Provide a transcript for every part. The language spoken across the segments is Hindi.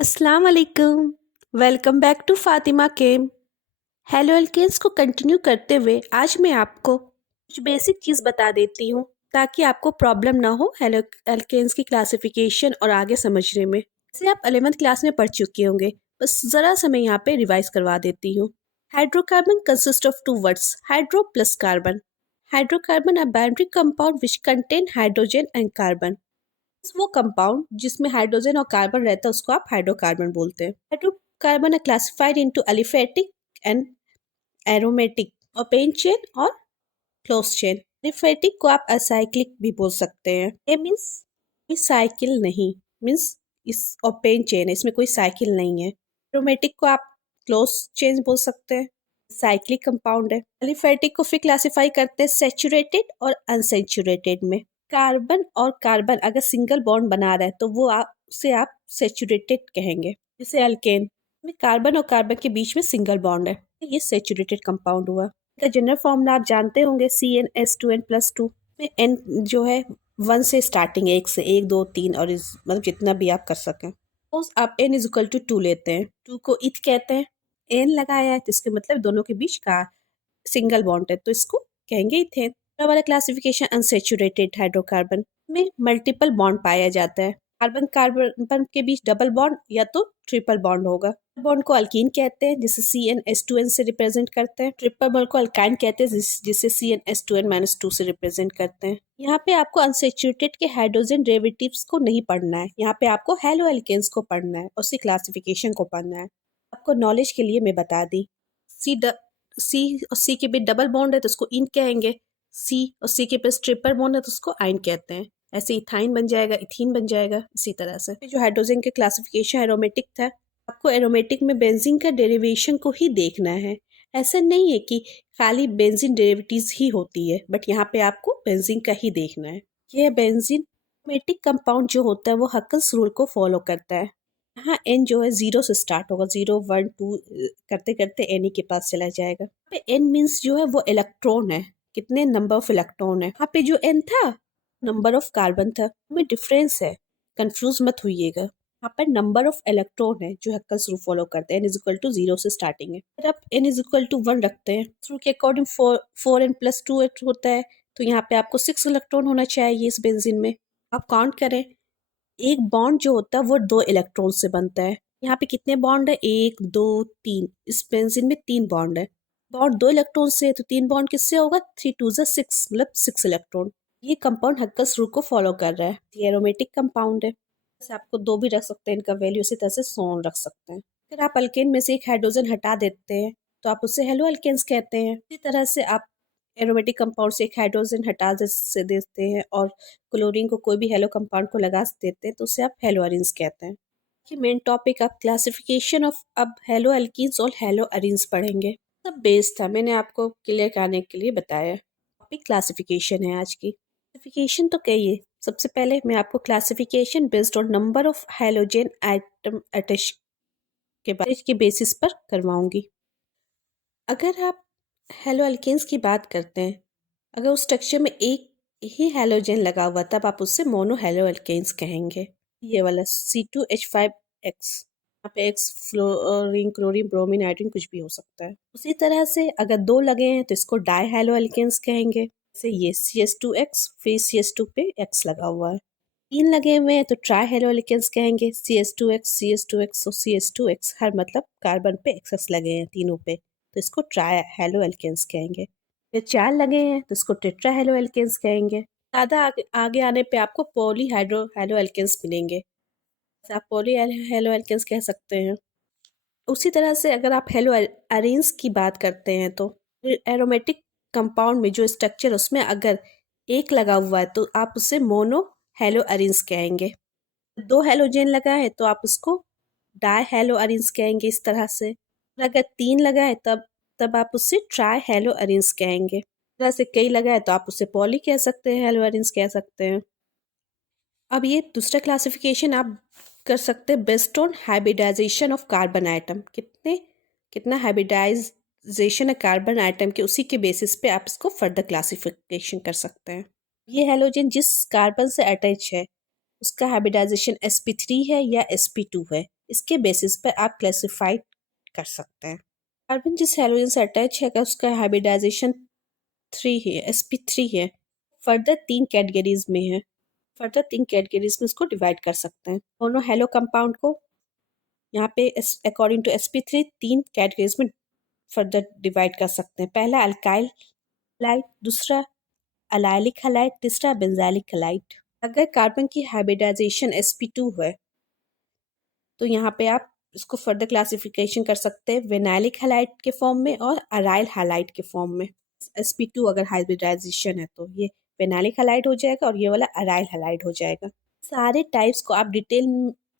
अस्सलाम वालेकुम। Welcome back to Fatima chem. Hello alkenes को कंटिन्यू करते हुए आज मैं आपको कुछ बेसिक चीज़ बता देती हूँ ताकि आपको प्रॉब्लम ना हो हेलो एल्केन्स की क्लासिफिकेशन और आगे समझने में। जैसे आप 11th क्लास में पढ़ चुके होंगे, बस ज़रा सा मैं यहाँ पे रिवाइज करवा देती हूँ। Hydrocarbon consist of two words, hydro plus carbon. Hydrocarbon a binary compound which contain hydrogen and carbon. वो कंपाउंड जिसमें हाइड्रोजन और कार्बन रहता है उसको आप हाइड्रोकार्बन बोलते हैं। Hydrocarbon are classified into aliphatic and aromatic और पेन चेन और क्लोज चेन। एलिफेटिक को आप असाइक्लिक भी बोल सकते हैं। ये मीन्स कोई साइकिल नहीं, मीन्स इस और पेन चेन है, इसमें कोई साइकिल नहीं है। एरोमेटिक को आप क्लोज चेन बोल सकते हैं, साइक्लिक कंपाउंड है। एलिफेटिक को फिर क्लासिफाई करते हैं सेचुरेटेड और अनसेचुरेटेड में। कार्बन और कार्बन अगर सिंगल बॉन्ड बना रहा है तो वो उसे आप सेचुरेटेड कहेंगे। जैसे अल्केन में कार्बन और कार्बन के बीच में सिंगल बॉन्ड है, ये सेचुरेटेड कंपाउंड हुआ। इसका जनरल फॉर्मूला आप जानते होंगे CnS2n+2 में n जो है 1 से स्टार्टिंग है, 1 से 1 2 3 और मतलब जितना भी आप कर सकें। सपोज आप n=2 लेते हैं, 2 को इथ कहते हैं, n लगाया है तो इसके मतलब दोनों के बीच का सिंगल बॉन्ड है तो इसको कहेंगे इथेन। वाला क्लासिफिकेशन अनसेचुरेटेड हाइड्रोकार्बन में मल्टीपल बॉन्ड पाया जाता है। कार्बन कार्बन के बीच डबल बॉन्ड या तो ट्रिपल बॉन्ड होगा। बॉन्ड को अल्कीन कहते हैं जिसे CnS2n से रिप्रेजेंट करते हैं। ट्रिपल बॉन्ड को अल्काइन कहते हैं जिसे CnS2n-2 से रिप्रेजेंट करते हैं। यहाँ पे आपको अनसेचुरेटेड के हाइड्रोजन डेरिवेटिव्स को नहीं पढ़ना है, यहाँ पे आपको हेलो एल्केन्स को पढ़ना है और उसकी क्लासिफिकेशन को पढ़ना है। आपको नॉलेज के लिए मैं बता दी, सी और सी के बीच डबल बॉन्ड है तो उसको इन कहेंगे, सी और सी के पास ट्रिपल बॉन्ड है तो उसको आइन कहते हैं। ऐसे इथाइन बन जाएगा, इथीन बन जाएगा, इसी तरह से। जो हाइड्रोजन के क्लासिफिकेशन एरोमेटिक था, आपको एरोमेटिक में बेंजीन का डेरिवेशन को ही देखना है। ऐसा नहीं है कि खाली बेंजीन डेरिवेटिव्स ही होती है, बट यहाँ पे आपको बेंजीन का ही देखना है। यह बेंजीन एरोमेटिक कंपाउंड जो होता है वो हक्कस रूल को फॉलो करता है। यहाँ एन जो है 0 से स्टार्ट होगा, 0 1 2 करते करते एन ही के पास चला जाएगा। पे एन मीन्स जो है वो इलेक्ट्रॉन है, कितने नंबर ऑफ इलेक्ट्रॉन है। यहाँ पे जो एन था नंबर ऑफ कार्बन था, में डिफरेंस है, कंफ्यूज मत होइएगा। यहाँ पर नंबर ऑफ इलेक्ट्रॉन है जो हक्कस रूल फॉलो करते हैं। n=0 से स्टार्टिंग है। फिर आप n=1 रखते हैं, थ्रू के अकॉर्डिंग 4n+2 होता है तो यहाँ पे आपको 6 इलेक्ट्रॉन होना चाहिए इस बेंजीन में। आप काउंट करें, एक बॉन्ड जो होता है वो 2 इलेक्ट्रॉन से बनता है। यहाँ पे कितने बॉन्ड है, 1 2 3, इस बेंजीन में 3 बॉन्ड है। बॉन्ड 2 इलेक्ट्रॉन से है तो 3 बॉन्ड किससे होगा, 3 2 6, मतलब 6 इलेक्ट्रॉन। ये कंपाउंड हक्कस रूल को फॉलो कर रहा है, ये एरोमेटिक कंपाउंड है। जैसे आपको 2 भी रख सकते हैं इनका वैल्यू, इसी तरह से 100 रख सकते हैं। फिर आप अल्केन में से एक हाइड्रोजन हटा देते हैं तो आप उसे हेलो अल्केन्स कहते हैं। इसी तरह से आप एरोमेटिक कंपाउंड से एक हाइड्रोजन हटा से देते हैं और क्लोरीन को कोई भी हेलो कंपाउंड को लगा देते हैं तो उसे आप हेलो अरीन्स कहते हैं। कि मेन टॉपिक आप क्लासिफिकेशन ऑफ अब हेलो एल्कीन्स और हेलो अरीन्स पढ़ेंगे। सब बेस था, मैंने आपको क्लियर करने के लिए बताया। टॉपिक क्लासिफिकेशन है आज की। क्लासिफिकेशन तो कही है, सबसे पहले मैं आपको classification based on number of halogen item attach के बेसिस पर करवाऊंगी। अगर आप हेलो एल्केन्स की बात करते हैं, अगर उस स्ट्रक्चर में एक ही हेलोजन लगा हुआ तब आप उससे मोनो हेलो एल्केन्स कहेंगे। ये वाला C2H5X, यहाँ पे X fluorine chlorine bromine iodine कुछ भी हो सकता है। उसी तरह से अगर 2 लगे हैं तो इसको डाई हेलो एल्केन्स कहेंगे। जैसे ये CS2X, फिर CS2 पे X लगा हुआ है। 3 लगे हुए हैं तो ट्राई हेलो एल्केन्स कहेंगे, CS2X CS2X और CS2X, हर मतलब कार्बन पे एक्सेस लगे हैं तीनों पे तो इसको ट्राई हेलो एल्केन्स कहेंगे। फिर 4 लगे हैं तो इसको टेट्रा हेलो एल्केन्स कहेंगे। ज़्यादा आगे आने पे आपको पॉली हाइड्रो हेलो एल्केन्स मिलेंगे, आप पॉली हेलो एल्केन्स कह सकते हैं। उसी तरह से अगर आप हेलो अरेन्स की बात करते हैं तो एरोमेटिक कंपाउंड में जो स्ट्रक्चर उसमें अगर एक लगा हुआ है तो आप उसे मोनो हेलो अरेन्स कहेंगे। 2 हेलोजन लगा है तो आप उसको डाई हेलो अरेन्स कहेंगे इस तरह से। और अगर 3 लगा है तब आप उसे ट्राई हेलो अरेन्स कहेंगे। इस तरह से कई लगा है तो आप उसे पॉली कह सकते हैं, हेलो अरेन्स कह सकते हैं। अब ये दूसरा क्लासिफिकेशन आप कर सकते हैं based on hybridisation of carbon atom, कितना हाइब्रिडाइजेशन है कार्बन आइटम के, उसी के बेसिस पे आप इसको फर्दर क्लासिफिकेशन कर सकते हैं। ये हेलोजन जिस कार्बन से अटैच है उसका हाइब्रिडाइजेशन sp3 है या sp2 है, इसके बेसिस पर आप क्लासिफाई कर सकते हैं। कार्बन जिस हैलोजन से अटैच है उसका हाइब्रिडाइजेशन 3 है, sp3 है। फर्दर 3 कैटेगरीज में है। फर्दर 3 कैटेगरीज में इसको डिवाइड कर सकते हैं। दोनों हेलो कंपाउंड को यहाँ पे अकॉर्डिंग टू sp3 3 कैटेगरीज में फर्दर डिवाइड कर सकते हैं। पहला अल्काइल हलाइड, दूसरा अलाइलिक हलाइड, तीसरा बेंजाइलिक हलाइड। अगर कार्बन की हाइब्रिडाइजेशन sp2 है तो यहाँ पे आप इसको फर्दर क्लासिफिकेशन कर सकते हैं विनाइलिक हैलाइड के फॉर्म में और अराइल हैलाइड के फॉर्म में। sp2 अगर हाइब्रिडाइजेशन है तो ये विनाइलिक हैलाइड हो जाएगा और ये वाला अराइल हैलाइड हो जाएगा। सारे टाइप्स को आप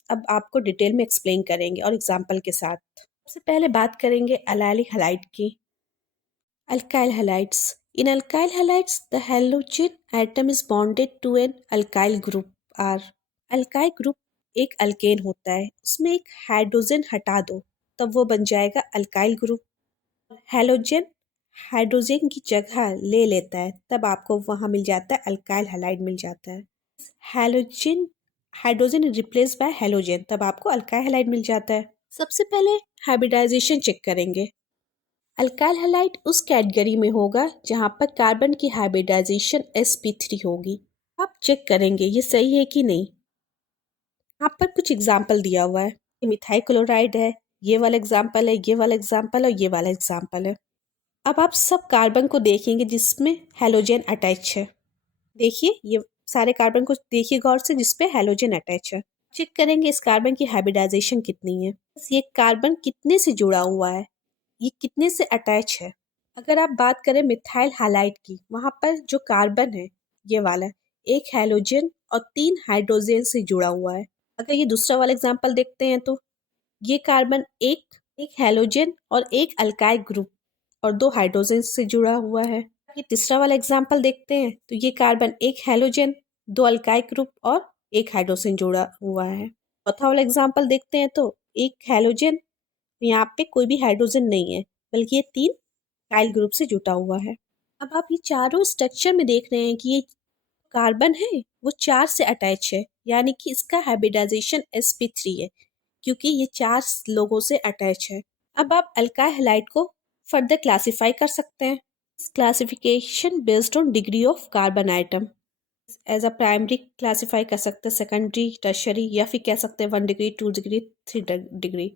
अब आपको डिटेल में एक्सप्लेन करेंगे और एग्जाम्पल के साथ। सबसे पहले बात करेंगे अलाइलिक हैलाइड की। Alkyl halides. In alkyl halides the halogen atom is bonded to an alkyl group R. Alkyl group एक अल्केन होता है, उसमें एक हाइड्रोजन हटा दो तब वो बन जाएगा अल्काइल ग्रुप। हैलोजन हाइड्रोजन की जगह ले लेता है तब आपको वहाँ मिल जाता है अल्काइल हैलाइड मिल जाता है। Halogen hydrogen replace by halogen तब आपको अल्काइल हैलाइड मिल जाता है। सबसे पहले हाइब्रिडाइजेशन चेक करेंगे। अल्काइल हैलाइड उस कैटेगरी में होगा जहाँ पर कार्बन की हाइब्रिडाइजेशन sp3 होगी। आप चेक करेंगे ये सही है कि नहीं। यहाँ पर कुछ एग्जाम्पल दिया हुआ है। ये मिथाइल क्लोराइड है, ये वाला एग्जाम्पल है, ये वाला एग्जाम्पल और ये वाला एग्जाम्पल है। अब आप सब कार्बन को देखेंगे जिसमें हैलोजन अटैच है। देखिए ये सारे कार्बन को देखिए गौर से जिसपे हैलोजन अटैच है। चेक करेंगे इस कार्बन की हाइब्रिडाइजेशन कितनी है, ये कार्बन कितने से जुड़ा हुआ है, ये कितने से अटैच है। अगर आप बात करें मिथाइल हैलाइड की, वहाँ पर जो कार्बन है ये वाला एक हैलोजन और 3 हाइड्रोजन से जुड़ा हुआ है। अगर ये दूसरा वाला एग्जाम्पल देखते हैं तो ये कार्बन एक हैलोजन और एक अल्काइल ग्रुप और 2 हाइड्रोजन से जुड़ा हुआ है। ये तीसरा वाला एग्जाम्पल देखते हैं तो ये कार्बन एक हैलोजन, 2 अल्काइल ग्रुप और 1 हाइड्रोजन जुड़ा हुआ है। चौथा वाला एग्जाम्पल देखते हैं तो एक हैलोजन, यहाँ पे कोई भी हाइड्रोजन नहीं है बल्कि ये 3 अल्काइल ग्रुप से जुटा हुआ है। अब आप ये चारों स्ट्रक्चर में देख रहे हैं कि ये कार्बन है वो 4 से अटैच है, यानी कि इसका हाइब्रिडाइजेशन sp3 है क्योंकि ये 4 लोगों से अटैच है। अब आप अल्काइल हैलाइड को फर्दर क्लासिफाई कर सकते हैं। Classification based on degree of carbon atom. As a primary classify कर सकते हैं, सेकेंडरी, टर्शरी या फिर कह सकते हैं 1 degree, 2 degree, 3 degree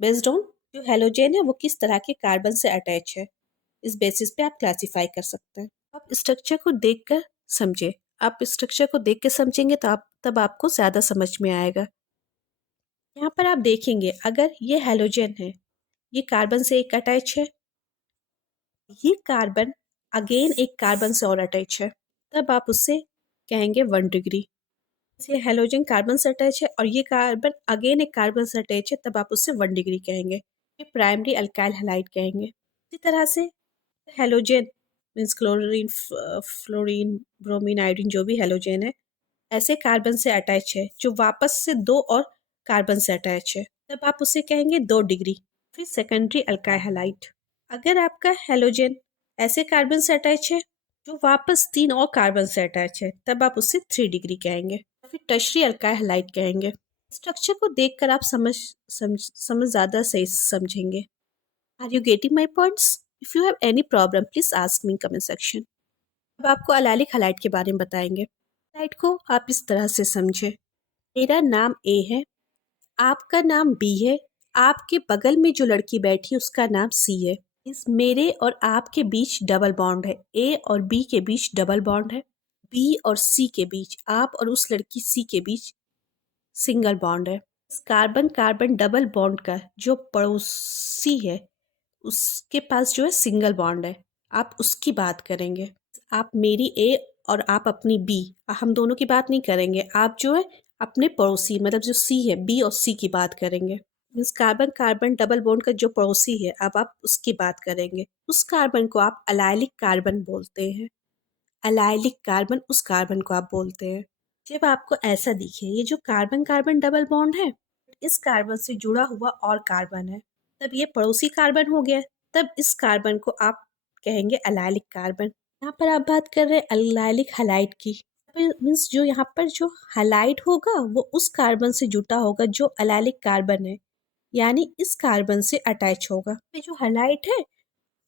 based on जो हैलोजन है वो किस तरह के कार्बन से अटैच है। इस बेसिस पे आप क्लासिफाई कर सकते हैं। आप स्ट्रक्चर को देखकर समझे। आप स्ट्रक्चर को देख के समझेंगे तो तब आपको ज़्यादा समझ में आएगा। यहाँ पर आप देखेंगे अगर ये हैलोजन है, ये कार्बन से एक अटैच है, ये कार्बन अगेन एक कार्बन से और अटैच है, तब आप उससे कहेंगे 1 डिग्री। ये हैलोजन कार्बन से अटैच है और ये कार्बन अगेन एक कार्बन से अटैच है, तब आप उससे 1 डिग्री कहेंगे। ये प्राइमरी अल्काइल हैलाइड कहेंगे। इसी तरह से halogen means chlorine, fluorine, bromine, iodine जो भी हैलोजन है ऐसे कार्बन से अटैच है जो वापस से 2 और कार्बन से अटैच है, तब आप उसे कहेंगे 2 डिग्री। फिर सेकेंडरी अल्काइल हैलाइड। अगर आपका हैलोजन ऐसे कार्बन से अटैच है जो वापस 3 और कार्बन से अटैच है, तब आप उसे 3 डिग्री कहेंगे। फिर टर्शरी अल्काइल हैलाइड कहेंगे। स्ट्रक्चर को देखकर आप समझ ज़्यादा सही समझेंगे। Are you getting my points? If you have any problem please ask me comment section. अब आपको अलाइलिक हैलाइड के बारे में बताएंगे। हैलाइड को आप इस तरह से समझे। मेरा नाम ए है, आपका नाम बी है, आपके बगल में जो लड़की बैठी उसका नाम सी है। इस मेरे और आपके बीच डबल बॉन्ड है, ए और बी के बीच डबल बॉन्ड है, बी और सी के बीच, आप और उस लड़की सी के बीच सिंगल बॉन्ड है। इस कार्बन कार्बन डबल बॉन्ड का जो पड़ोसी है उसके पास जो है सिंगल बॉन्ड है, आप उसकी बात करेंगे। आप मेरी ए और आप अपनी बी, हम दोनों की बात नहीं करेंगे। आप जो है अपने पड़ोसी मतलब जो सी है, बी और सी की बात करेंगे। Means carbon carbon double bond का जो पड़ोसी है अब आप उसकी बात करेंगे। उस कार्बन को आप अलाइलिक कार्बन बोलते हैं। अलाइलिक कार्बन उस कार्बन को आप बोलते हैं। जब आपको ऐसा दिखे ये जो कार्बन कार्बन डबल बॉन्ड है इस कार्बन से जुड़ा हुआ और कार्बन है, तब ये पड़ोसी कार्बन हो गया, तब इस कार्बन को आप कहेंगे अलाइलिक कार्बन। यहाँ पर आप बात कर रहे हैं अलाइलिक हैलाइड की। मीन्स जो यहाँ पर जो हैलाइड होगा वो उस कार्बन से जुटा होगा जो एलाइलिक कार्बन है, यानी इस कार्बन से अटैच होगा। ये जो हैलाइड है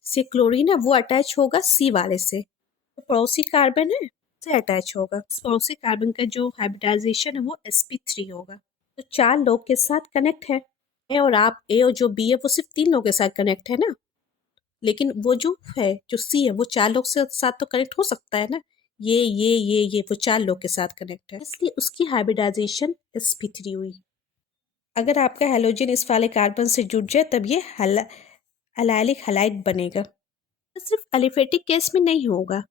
से क्लोरीन है वो अटैच होगा सी वाले से, तो पड़ोसी कार्बन है से अटैच होगा। इस पड़ोसी कार्बन का जो हाइब्रिडाइजेशन है वो sp3 होगा। तो 4 लोग के साथ कनेक्ट है। ए और आप, ए और जो बी है वो सिर्फ 3 लोग के साथ कनेक्ट है ना, लेकिन वो जो है जो सी है वो 4 लोग से साथ तो कनेक्ट हो सकता है ना। ये वो 4 लोग के साथ कनेक्ट है, इसलिए उसकी हाइब्रिडाइजेशन sp3 हुई। अगर आपका हेलोजन इस वाले कार्बन से जुड़ जाए तब ये एलाइलिक हैलाइड बनेगा। तो सिर्फ एलिफेटिक केस में नहीं होगा,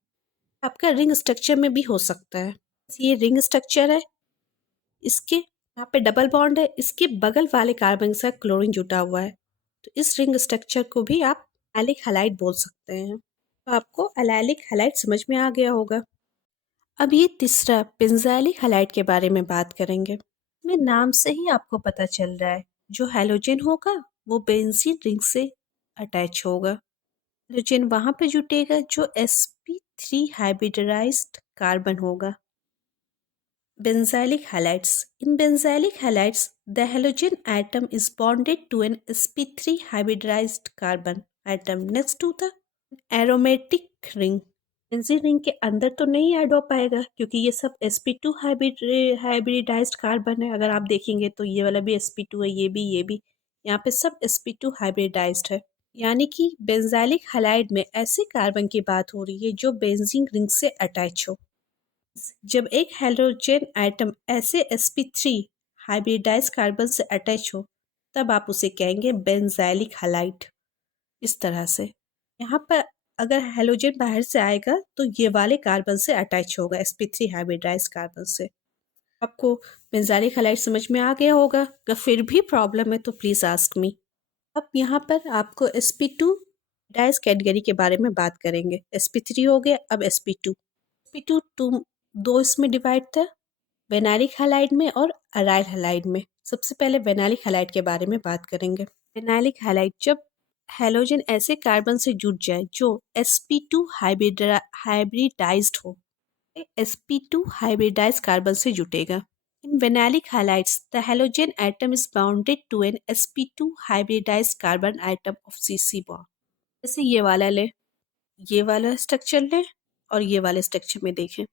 आपका रिंग स्ट्रक्चर में भी हो सकता है। ये रिंग स्ट्रक्चर है, इसके यहाँ पे डबल बॉन्ड है, इसके बगल वाले कार्बन के साथ क्लोरीन जुटा हुआ है, तो इस रिंग स्ट्रक्चर को भी आप एलिक हैलाइड बोल सकते हैं। तो आपको एलाइलिक हैलाइड समझ में आ गया होगा। अब ये तीसरा बेंजाइलिक हैलाइड के बारे में बात करेंगे। इसमें नाम से ही आपको पता चल रहा है, जो हैलोजन होगा वो बेंजीन रिंग से अटैच होगा। हैलोजन वहां पे जुटेगा जो sp3 हाइब्रिडाइज्ड कार्बन होगा। Benzylic halides. In benzylic halides, the halogen atom is bonded to an sp3 hybridized carbon atom next to the aromatic ring. Benzene ring के अंदर तो नहीं ऐड हो पाएगा क्योंकि ये सब sp2 हाइब्रिडाइज्ड कार्बन है। अगर आप देखेंगे तो ये वाला भी sp2 है, ये भी यहाँ पे सब sp2 हाइब्रिडाइज्ड है। यानी कि बेंजाइलिक हैलाइड में ऐसे कार्बन की बात हो रही है जो बेंजीन रिंग से अटैच हो। जब एक हैलोजन एटम ऐसे sp3 हाइब्रिडाइज कार्बन से अटैच हो तब आप उसे कहेंगे बेंजाइलिक हैलाइड। इस तरह से यहाँ पर अगर हैलोजन बाहर से आएगा तो ये वाले कार्बन से अटैच होगा, sp3 हाइब्रिडाइज कार्बन से। आपको बेंजाइलिक हैलाइड समझ में आ गया होगा। अगर फिर भी प्रॉब्लम है तो प्लीज़ आस्क मी। अब यहाँ पर आपको sp2 डाइस कैटेगरी के बारे में बात करेंगे। sp3 हो गया, अब sp2। sp2 दो इसमें डिवाइड था, वेनाइलिक हैलाइड में और अराइल हैलाइड में। सबसे पहले वेनाइलिक हैलाइड के बारे में बात करेंगे। वेनाइलिक हैलाइड, जब हैलोजन ऐसे कार्बन से जुड़ जाए जो sp2 हाइब्रिडाइज्ड हो, sp2 हाइब्रिडाइज्ड कार्बन से जुटेगा। In vinylic halides the halogen atom is bounded to an sp2 hybridised carbon atom of CC bond. जैसे ये वाला ले, ये वाला स्ट्रक्चर ले और ये वाले स्ट्रक्चर में देखें।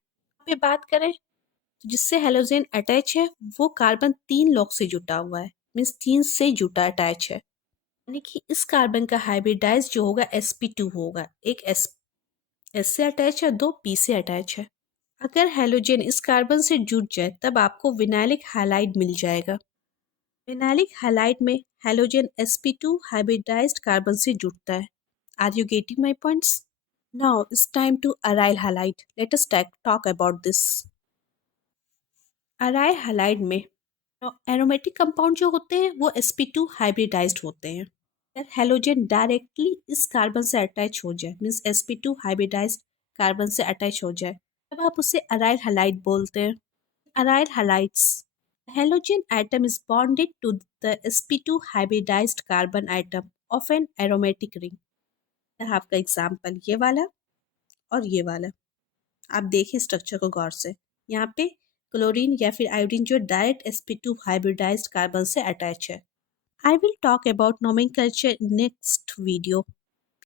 पे बात करें तो जिससे हैलोजन अटैच है वो कार्बन 3 लोग से जुटा हुआ है, मीन्स 3 से जुटा अटैच है। यानी कि इस कार्बन का हाइब्रिडाइज जो होगा sp2 होगा। एक S से अटैच है, 2 P से अटैच है। अगर हैलोजन इस कार्बन से जुड़ जाए तब आपको विनाइलिक हैलाइड मिल जाएगा। विनाइलिक हैलाइड में हैलोजन sp2 हाइब्रिडाइज्ड कार्बन से जुड़ता है। Are you getting my points? Now it's time to aryl halide. Let us talk about this. Aryl halide में एरोमेटिक कंपाउंड जो होते हैं वो sp2 हाइब्रिडाइज्ड होते हैं। अगर हैलोजन डायरेक्टली इस कार्बन से अटैच हो जाए, मीन्स sp2 हाइब्रिडाइज्ड कार्बन से अटैच हो जाए, तब आप उसे अराइल हैलाइड बोलते हैं। Aryl halides, halogen atom is bonded to the sp2 hybridized carbon atom of an aromatic ring। आपका एग्जाम्पल ये वाला और ये वाला, आप देखें स्ट्रक्चर को गौर से। यहाँ पे क्लोरीन या फिर आयोडीन जो डायरेक्ट sp2 हाइब्रिडाइज्ड कार्बन से अटैच है। I will talk about nomenclature in next video.